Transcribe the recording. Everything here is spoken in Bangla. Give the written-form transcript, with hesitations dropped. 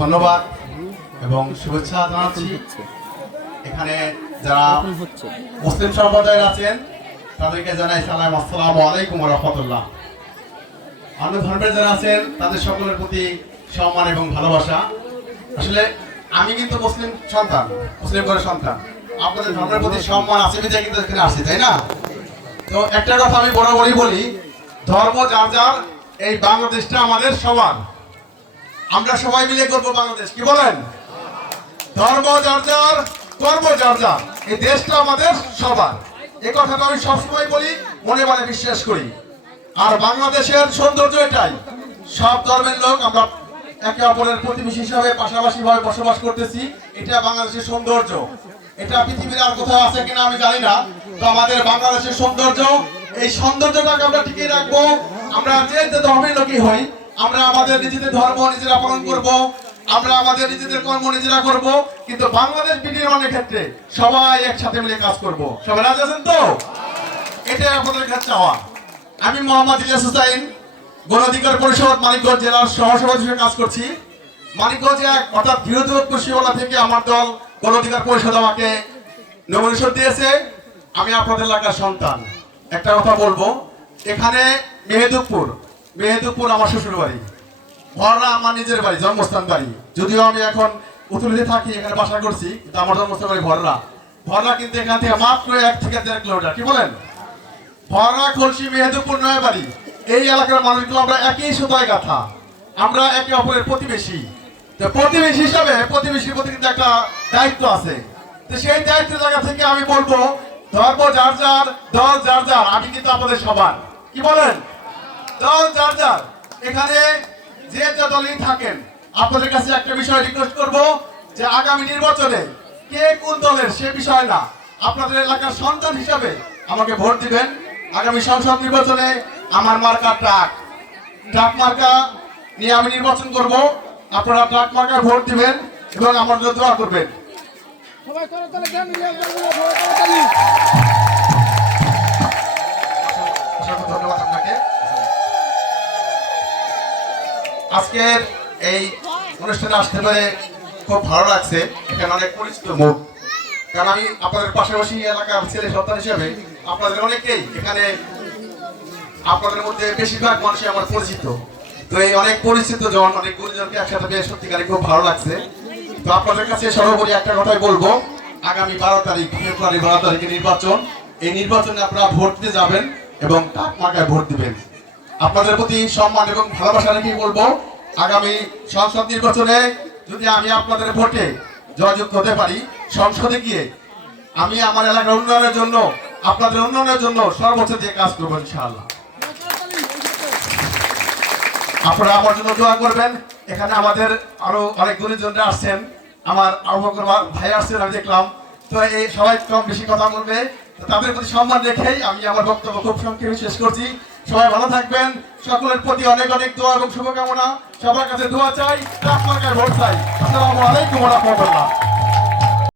ধন্যবাদ এবং শুভেচ্ছা জানাচ্ছি। এখানে যারা মুসলিম সম্প্রদায়ের আছেন তাদেরকে জানাই সালাম, আসসালামু আলাইকুম ওয়া রাহমাতুল্লাহ। অন্য ধর্মের যারা আছেন তাদের সকলের প্রতি সম্মান এবং ভালোবাসা। আসলে আমি কিন্তু মুসলিম সন্তান, মুসলিম ঘরের সন্তান। আপনাদের ধর্মের প্রতি সম্মান আছে বিধায় কিন্তু এখানে আসি, তাই না? তো একটা কথা আমি বরাবরই বলি, ধর্ম যার যার, এই বাংলাদেশটা আমাদের সবার। আমরা সবাই মিলে করবো বাংলাদেশ, কি বলেন? ধর্ম যার যার, কর্ম যার যার, এই দেশটা আমাদের সবার। এই কথাটা আমি সবসময় বলি, মনে মনে বিশ্বাস করি। আর বাংলাদেশের সৌন্দর্য এটাই, সব ধর্মের লোক আমরা একে অপরের প্রতিবেশী হিসাবে পাশাপাশি ভাবে বসবাস করতেছি। এটা বাংলাদেশের সৌন্দর্য। এটা পৃথিবীর আর কোথাও আছে কিনা আমি জানি না। তো আমাদের বাংলাদেশের সৌন্দর্য, এই সৌন্দর্যটাকে আমরা টিকিয়ে রাখবো। আমরা যে ধর্মের লোকই হই, আমরা আমাদের নিজেদের ধর্ম নিজেরা পালন করব, আমরা আমাদের নিজেদের কর্ম নিজেরা করব, কিন্তু বাংলাদেশ বিনির্মাণের ক্ষেত্রে সবাই একসাথে মিলে কাজ করব। সবাই রাজি আছেন তো? এটাই আপনাদের কাছে চাওয়া। আমি মোহাম্মদ ইলিয়াস হুসাইন, গণ অধিকার পরিষদ মানিকগঞ্জ জেলার সহসভাপতি হিসেবে কাজ করছি। মানিকগঞ্জ এক অর্থাৎ বৃহত্তর শিবলা থেকে আমার দল গণ অধিকার পরিষদ আমাকে নমিনেশন দিয়েছে। আমি আপনাদের এলাকার সন্তান। একটা কথা বলবো, এখানে মেহেদুপুর আমার শ্বশুর বাড়ি, ভররা আমার নিজের বাড়ি, জন্মস্থান বাড়ি। যদিও আমি এখন উত্তরীতে থাকি, এখানে বাসা করছি, কিন্তু আমার জন্মস্থান বাড়ি ভররা কিন্তু এখান থেকে মাত্র 1 থেকে 1.5 কিলোমিটার, কি বলেন? ভররা, খলসি, মেহেদুপুর, নয়াবাড়ি, এই এলাকার মানুষগুলো আমরা একই সুতায় গাঁথা। আমরা একে অপরের প্রতিবেশী। প্রতিবেশী হিসাবে প্রতিবেশীর প্রতি কিন্তু একটা দায়িত্ব আছে। তো সেই দায়িত্বের জায়গা থেকে আমি বলবো, ধর্ম যার যার, দল যার যার, আমি কিন্তু আপনাদের সবার, কি বলেন? দল যার যার। এখানে যে দলই থাকেন, আপনাদের কাছে একটা বিষয় রিকোয়েস্ট করব, যে আগামী নির্বাচনে কে কোন দলের সে বিষয় না, আপনাদের এলাকার সন্তান হিসাবে আমাকে ভোট দিবেন। আগামী সংসদ নির্বাচনে আমার মার্কা ট্রাক মার্কা নিয়ে আমি নির্বাচন করব। আপনারা ট্রাক মার্কায় ভোট দিবেন এবং আমার জন্য দোয়া করবেন। ধন্যবাদ আপনাকে। আজকের এই অনুষ্ঠানে আসতে পেরে খুব ভালো লাগছে। এখানে অনেক পরিচিত মুখ, কারণ আমি আপনাদের পাশাপাশি এলাকার ছেলে সন্তান হিসেবে আপনাদের অনেকেই এখানে, আপনাদের মধ্যে বেশিরভাগ মানুষই আমার পরিচিত। তো এই অনেক পরিচিত জন, অনেক গুণীজনকে একসাথে পেয়ে সত্যিকারে খুব ভালো লাগছে। তো আপনাদের কাছে সর্বোপরি একটা কথাই বলবো, আগামী 12 তারিখ, ফেব্রুয়ারি 12 তারিখে নির্বাচন। এই নির্বাচনে আপনারা ভোট দিতে যাবেন এবং টাক মার্কায় ভোট দিবেন। আপনাদের প্রতি সম্মান এবং ভালোবাসা রেখেই বলবো, আগামী সংসদ নির্বাচনে যদি আমি আপনাদের ভোটে জয়যুক্ত হতে পারি, সংসদে গিয়ে আমি আমার এলাকার উন্নয়নের জন্য, আপনাদের উন্নয়নের জন্য সর্বোচ্চ দিয়ে কাজ করবো ইনশাআল্লাহ। আপনারা আমার জন্য দোয়া করবেন। এখানে আমাদের আরো অনেক গুণীজনরা আসছেন, আমার আবু বকর ভাই আসছেন, আমি দেখলাম। তো এই সবাই কম বেশি কথা বলবে, তাদের প্রতি সম্মান রেখেই আমি আমার বক্তব্য খুব সংক্ষেপে শেষ করছি। সবাই ভালো থাকবেন। সকলের প্রতি অনেক অনেক দোয়া এবং শুভকামনা। সবার কাছে দোয়া চাই, ট্রাক মার্কায় ভোট চাই। আসসালামু আলাইকুম ওয়া রাহমাতুল্লাহ।